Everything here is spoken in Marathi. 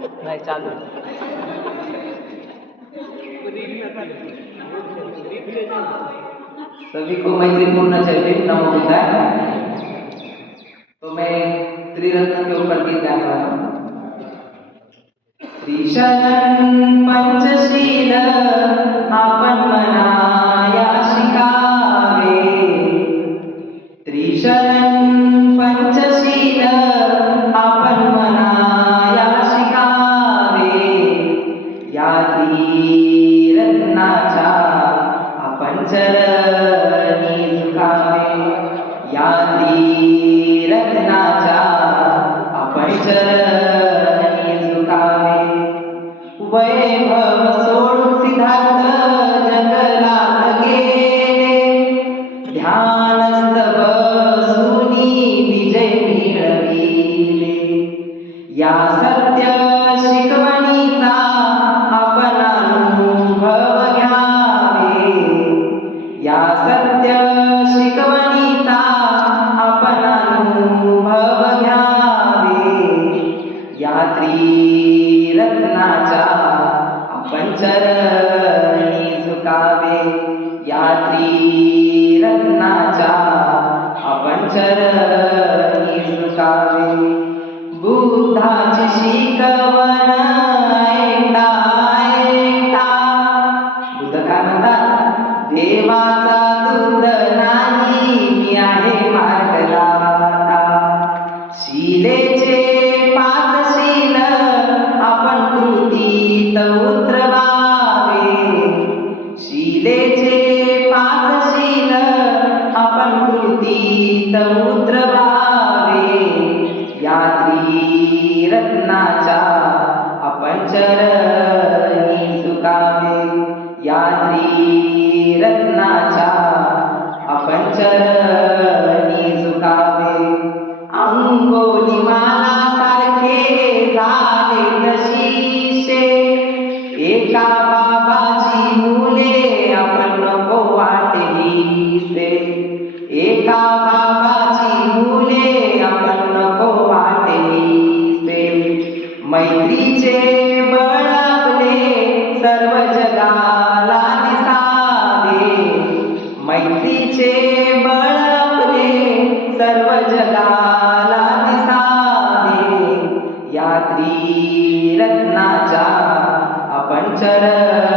नाही चालू. सभी को मैत्रीपूर्ण जय भीम, नमो बुद्धाय। तो मैं त्रिरत्न के ऊपर गीत गाने वाला हूँ। त्रिशरण पंचशील आपण मनाया शिकावे, त्रिशरण पंचशील आपण मनाया शिकावे, या त्रिरत्नाच्या आपण चरणी झुकावे, या त्रिरत्नाच्या आपण चरणी झुकावे। वैभव सोडून सिद्धार्थ जंगलात गेले, ध्यानस्थ बसूनी विजय मिळविले, या सत्य शिकवणीचा आपण अनुभव घ्यावे, या सत्य शिकवणीचा आपण अनुभव घ्यावे, या त्रिरत्नाच्या आपण चरणी झुकावे, या त्रिरत्नाच्या आपण चरणी झुकावे। बुद्धाची शिकवण ऐकता ऐकता, बुद्ध काय म्हणतात? देवाचा दूत नाही, मी आहे मार्ग लाटा, शीलेचे 5 शील आपण कृतीत उतरवावे, शीलेचे 5 शील आपण कृतीत उतरवावे, या त्रिरत्नाच्या आपण चरणी झुकावे, या त्रिरत्नाच्या आपण चरणी झुकावे। अंगुलिमाला सारखे झाले तशीशे, एका बाबाची मुले आपण नको वाटेसे, एका बाबाची मुले आपण नको वाटेसे, मैत्रीचे बळ आपले सर्व जगाला दिसावे, मैत्रीचे बळ आपले सर्व जगाला दिसावे, या त्रिरत्नाच्या आपण चरणी